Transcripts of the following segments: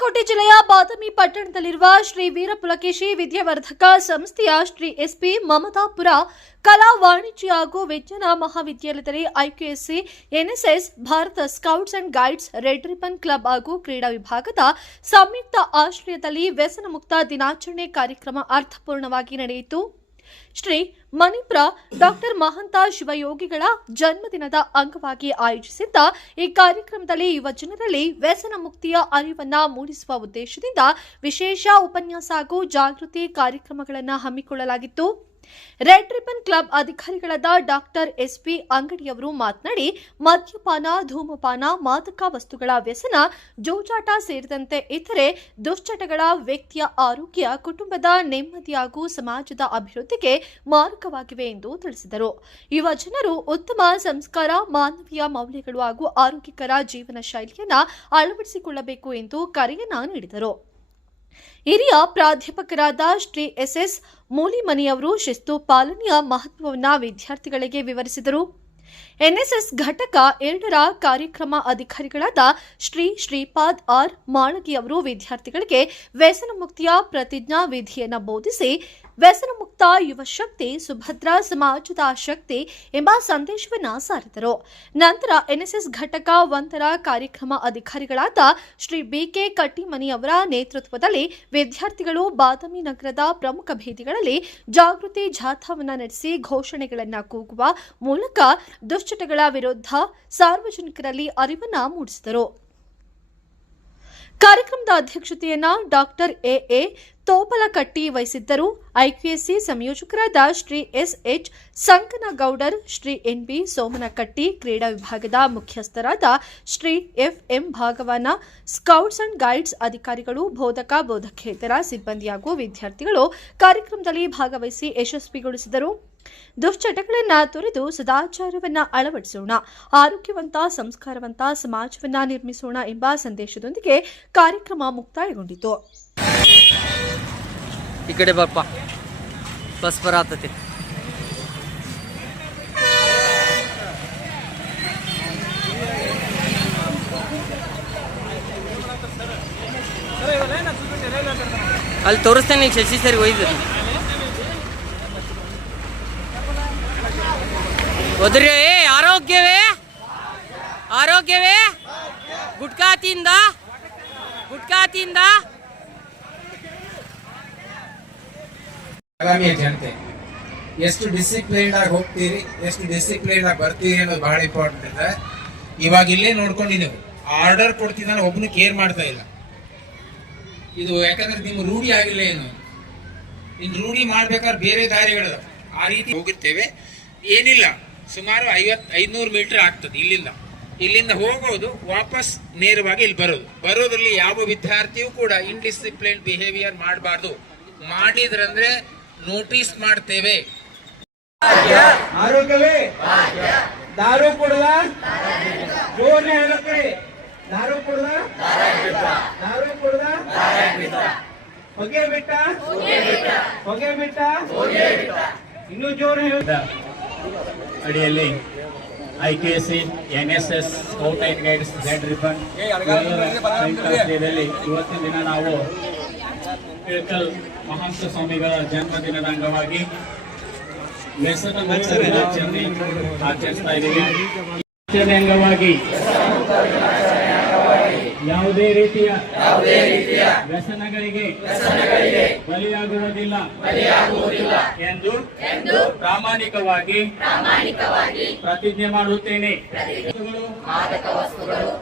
ಬಾಗಲಕೋಟೆ ಜಿಲ್ಲೆಯ ಬಾದಾಮಿ ಪಟ್ಟಣದಲ್ಲಿರುವ ಶ್ರೀ ವೀರಪುಲಕೇಶಿ ವಿದ್ಯಾವರ್ಧಕ ಸಂಸ್ಥೆಯ ಶ್ರೀ ಎಸ್ಪಿ ಮಮತಾಪುರ ಕಲಾ ವಾಣಿಜ್ಯ ಹಾಗೂ ವಿಜ್ಞಾನ ಮಹಾವಿದ್ಯಾಲಯದಲ್ಲಿ IQAC NSS Bharat scouts and guides red ribbon club ಹಾಗೂ ಕ್ರೀಡಾ ವಿಭಾಗದ ಸಂಯುಕ್ತ ಆಶ್ರಯದಲ್ಲಿ ವ್ಯಸನ ಮುಕ್ತ ದಿನಾಚರಣೆ ಕಾರ್ಯಕ್ರಮ ಅರ್ಥಪೂರ್ಣವಾಗಿ ನಡೆಯಿತು. ಶ್ರೀ ಮಣಿಪುರ ಡಾಕ್ಟರ್ ಮಹಂತ ಶಿವಯೋಗಿಗಳ ಜನ್ಮದಿನದ ಅಂಗವಾಗಿ ಆಯೋಜಿಸಿದ್ದ ಈ ಕಾರ್ಯಕ್ರಮದಲ್ಲಿ ಯುವ ಜನರಲ್ಲಿ ವ್ಯಸನ ಮುಕ್ತಿಯ ಅರಿವನ್ನು ಮೂಡಿಸುವ ಉದ್ದೇಶದಿಂದ ವಿಶೇಷ ಉಪನ್ಯಾಸ ಹಾಗೂ ಜಾಗೃತಿ ಕಾರ್ಯಕ್ರಮಗಳನ್ನು ಹಮ್ಮಿಕೊಳ್ಳಲಾಗಿತ್ತು. ರೆಡ್ ರಿಬನ್ ಕ್ಲಬ್ ಅಧಿಕಾರಿಗಳಾದ ಡಾಕ್ಟರ್ ಎಸ್ಪಿ ಅಂಗಡಿಯವರು ಮಾತನಾಡಿ, ಮದ್ಯಪಾನ, ಧೂಮಪಾನ, ಮಾದಕ ವಸ್ತುಗಳ ವ್ಯಸನ, ಜೂಜಾಟ ಸೇರಿದಂತೆ ಇತರೆ ದುಶ್ಚಟಗಳ ವ್ಯಕ್ತಿಯ ಆರೋಗ್ಯ, ಕುಟುಂಬದ ನೆಮ್ಮದಿ ಹಾಗೂ ಸಮಾಜದ ಅಭಿವೃದ್ಧಿಗೆ ಮಾರಕವಾಗಿವೆ ಎಂದು ತಿಳಿಸಿದರು. ಯುವ ಜನರು ಉತ್ತಮ ಸಂಸ್ಕಾರ, ಮಾನವೀಯ ಮೌಲ್ಯಗಳು ಹಾಗೂ ಆರೋಗ್ಯಕರ ಜೀವನ ಶೈಲಿಯನ್ನು ಅಳವಡಿಸಿಕೊಳ್ಳಬೇಕು ಎಂದು ಕರೆಯನ್ನ ನೀಡಿದರು. ಹಿರಿಯ ಪ್ರಾಧ್ಯಾಪಕರಾದ ಶ್ರೀ ಎಸ್ಎಸ್ ಮೂಲಿಮನಿಯವರು ಶಿಸ್ತು ಪಾಲನೆಯ ಮಹತ್ವವನ್ನು ವಿದ್ಯಾರ್ಥಿಗಳಿಗೆ ವಿವರಿಸಿದರು. ಎನ್ಎಸ್ಎಸ್ ಘಟಕ 2ರ ಕಾರ್ಯಕ್ರಮ ಅಧಿಕಾರಿಗಳಾದ ಶ್ರೀಪಾದ್ ಆರ್ ಮಾಳಗಿಯವರು ವಿದ್ಯಾರ್ಥಿಗಳಿಗೆ ವ್ಯಸನ ಮುಕ್ತಿಯ ಪ್ರತಿಜ್ಞಾ ವಿಧಿಯನ್ನು ಬೋಧಿಸಿ ವ್ಯಸನ ಮುಕ್ತ ಯುವ ಶಕ್ತಿ ಸುಭದ್ರ ಸಮಾಜದ ಶಕ್ತಿ ಎಂಬ ಸಂದೇಶವನ್ನು ಸಾರಿದರು. ನಂತರ ಎನ್ಎಸ್ಎಸ್ ಘಟಕ 1ರ ಕಾರ್ಯಕ್ರಮ ಅಧಿಕಾರಿಗಳಾದ ಶ್ರೀ ಬಿಕೆ ಕಟ್ಟಿಮನಿ ಅವರ ನೇತೃತ್ವದಲ್ಲಿ ವಿದ್ಯಾರ್ಥಿಗಳು ಬಾದಾಮಿ ನಗರದ ಪ್ರಮುಖ ಬೀದಿಗಳಲ್ಲಿ ಜಾಗೃತಿ ಜಾಥಾವನ್ನು ನಡೆಸಿ ಘೋಷಣೆಗಳನ್ನು ಕೂಗುವ ಮೂಲಕ ದುಶ್ಚಟಗಳ ವಿರುದ್ಧ ಸಾರ್ವಜನಿಕರಲ್ಲಿ ಅರಿವನ್ನು ಮೂಡಿಸಿದರು. ಕಾರ್ಯಕ್ರಮದ ಅಧ್ಯಕ್ಷತೆಯನ್ನ ಡಾಕ್ಟರ್ ಎ ತೋಪಲಕಟ್ಟಿ ವಹಿಸಿದ್ದರು. ಐಕ್ಯೂಎಸ್ಸಿ ಸಂಯೋಜಕರಾದ ಶ್ರೀ ಎಸ್ಎಚ್ ಸಂಕನಗೌಡರ್, ಶ್ರೀ ಎನ್ಬಿ ಸೋಮನಕಟ್ಟಿ, ಕ್ರೀಡಾ ವಿಭಾಗದ ಮುಖ್ಯಸ್ಥರಾದ Shri FM Bhagawan, scouts and guides ಅಧಿಕಾರಿಗಳು, ಬೋಧಕೇತರ ಸಿಬ್ಬಂದಿ ಹಾಗೂ ವಿದ್ಯಾರ್ಥಿಗಳು ಕಾರ್ಯಕ್ರಮದಲ್ಲಿ ಭಾಗವಹಿಸಿ ಯಶಸ್ವಿಗೊಳಿಸಿದರು. ದುಶ್ಚಟಗಳನ್ನು ತೊರೆದು ಸದಾಚಾರವನ್ನು ಅಳವಡಿಸೋಣ, ಆರೋಗ್ಯವಂತ ಸಂಸ್ಕಾರವಂತ ಸಮಾಜವನ್ನು ನಿರ್ಮಿಸೋಣ ಎಂಬ ಸಂದೇಶದೊಂದಿಗೆ ಕಾರ್ಯಕ್ರಮ ಮುಕ್ತಾಯಗೊಂಡಿತು. ಈ ಕಡೆ ಬಾಪ ಬಸ್ ಬರತೈತಿ. ಅಲ್ಲಿ ತೋರಿಸ್ತೇನೆ ಈಗ ಶಶಿ ಸರಿ ಒಯ್ದು ಒದ್ರಿ. ಆರೋಗ್ಯವೇ ಗುಟ್ಕಾತಿಂದ ಜನತೆ ಎಷ್ಟು ಡಿಸಿಪ್ಲೈನ್ ಆಗಿ ಹೋಗ್ತೀರಿ, ಎಷ್ಟು ಡಿಸಿಪ್ಲೈನ್ ಆಗಿ ಬರ್ತೀರಿ ಅನ್ನೋದು ಬಹಳ ಇಂಪಾರ್ಟೆಂಟ್ ಇದೆ. ಇವಾಗ ಇಲ್ಲೇ ನೋಡ್ಕೊಂಡಿದ್ದೆವು, ಆರ್ಡರ್ ಕೊಡ್ತಿದ್ದಾನೆ, ಒಬ್ಬನು ಕೇರ್ ಮಾಡ್ತಾ ಇಲ್ಲ. ಇದು ಯಾಕಂದ್ರೆ ನಿಮ್ಮ ರೂಢಿ ಆಗಿಲ್ಲ. ಏನು ಇನ್ನು ರೂಢಿ ಮಾಡ್ಬೇಕಾದ್ರೆ ಬೇರೆ ದಾರಿಗಳಿದಾವೆ, ಆ ರೀತಿ ಹೋಗಿರ್ತೇವೆ. ಏನಿಲ್ಲ, ಸುಮಾರು 500 ಮೀಟರ್ ಆಗ್ತದೆ ಇಲ್ಲಿಂದ ಹೋಗೋದು, ವಾಪಸ್ ನೇರವಾಗಿ ಇಲ್ಲಿ ಬರೋದ್ರಲ್ಲಿ ಯಾವ ವಿದ್ಯಾರ್ಥಿಯೂ ಕೂಡ ಇನ್ಡಿಸಿಪ್ಲೈನ್ ಬಿಹೇವಿಯರ್ ಮಾಡಬಾರ್ದು. ಮಾಡಿದ್ರಂದ್ರೆ ನೋಟಿಸ್ ಮಾಡ್ತೇವೆ. ಆರೋಗ್ಯವೇ ದಾರು ಕುಡ್ದ ಜೋರ್ನೆ ಹೇಳಕ್ರಿ, ದಾರು ಕುಡ್ದ ಹೊಗೆ ಬಿಟ್ಟ ಇನ್ನೂ ಜೋರ್ ಹೇಳ. ಅಡಿಯಲ್ಲಿ IQAC NSS scout and guides red ribbon ಸಂಯುಕ್ತಾಶ್ರಯದಲ್ಲಿ ಇವತ್ತಿನ ದಿನ ನಾವು ಇಳಕಲ್ ಮಹಾಂತ ಸ್ವಾಮಿಗಳ ಜನ್ಮದಿನದ ಅಂಗವಾಗಿ ವ್ಯಸನ ಮುಕ್ತ ದಿನಾಚರಣೆ ಆಚರಿಸ್ತಾ ಇದ್ದೀವಿ. ಆಚರಣೆ ಅಂಗವಾಗಿ ಯಾವುದೇ ರೀತಿಯ ವ್ಯಸನಗಳಿಗೆ ಬಲಿಯಾಗುವುದಿಲ್ಲ ಎಂದು ಪ್ರಾಮಾಣಿಕವಾಗಿ ಪ್ರತಿಜ್ಞೆ ಮಾಡುತ್ತೇನೆ.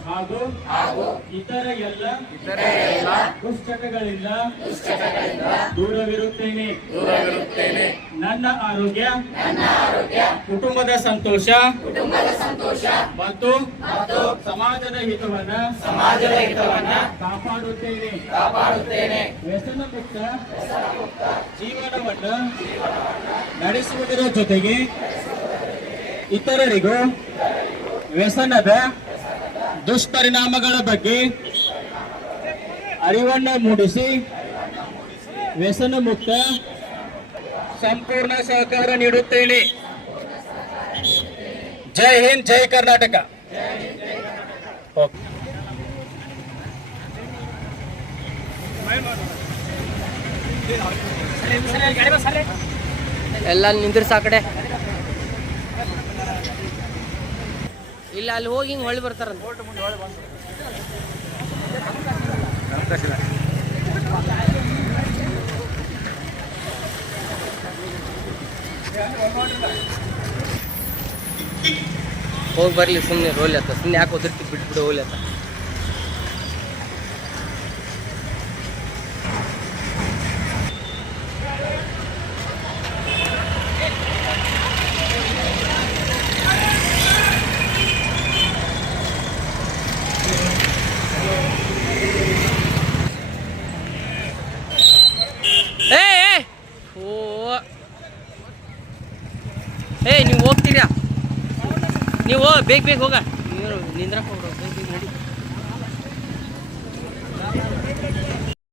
ಹಾಗೂ ಇತರ ಎಲ್ಲ ದುಶ್ಚಟಗಳಿಂದ ದೂರವಿರುತ್ತೇನೆ. ನನ್ನ ಆರೋಗ್ಯ, ಕುಟುಂಬದ ಸಂತೋಷ ಮತ್ತು ಸಮಾಜದ ಹಿತವನ್ನ ಕಾಪಾಡುತ್ತೇನೆ. ವ್ಯಸನ ಮುಕ್ತ ಜೀವನವನ್ನು ನಡೆಸುವುದರ ಜೊತೆಗೆ ಇತರರಿಗೂ ವ್ಯಸನದ ದುಷ್ಪರಿಣಾಮಗಳ ಬಗ್ಗೆ ಅರಿವನ್ನು ಮೂಡಿಸಿ ವ್ಯಸನ ಮುಕ್ತ ಸಂಪೂರ್ಣ ಸಹಕಾರ ನೀಡುತ್ತೇನೆ. ಜೈ ಹಿಂದ್, ಜೈ ಕರ್ನಾಟಕ. ಎಲ್ಲ ನಿಂದಿರ್ಸ ಆ ಕಡೆ. ಇಲ್ಲ ಅಲ್ಲಿ ಹೋಗಿ ಹಿಂಗೆ ಹೊಳ್ಳಿ ಬರ್ತಾರಂತ. ಹೋಗಿ ಬರಲಿ ಸುಮ್ಮನೆ ರೋಲ್ ಆತ. ಸುಮ್ಮನೆ ಯಾಕೆ ಹೋದಿರ್ತಿ, ಬಿಟ್ಬಿಡು ಹೋಗ್ಲಿ ಆತ. ನೀವು ಹೋಗ್ತೀರಾ? ನೀವು ಬೇಗ ಹೋಗ. ನೀವು ನಿಂದ್ರಕ್ಕೆ ಹೋಗ್ರ.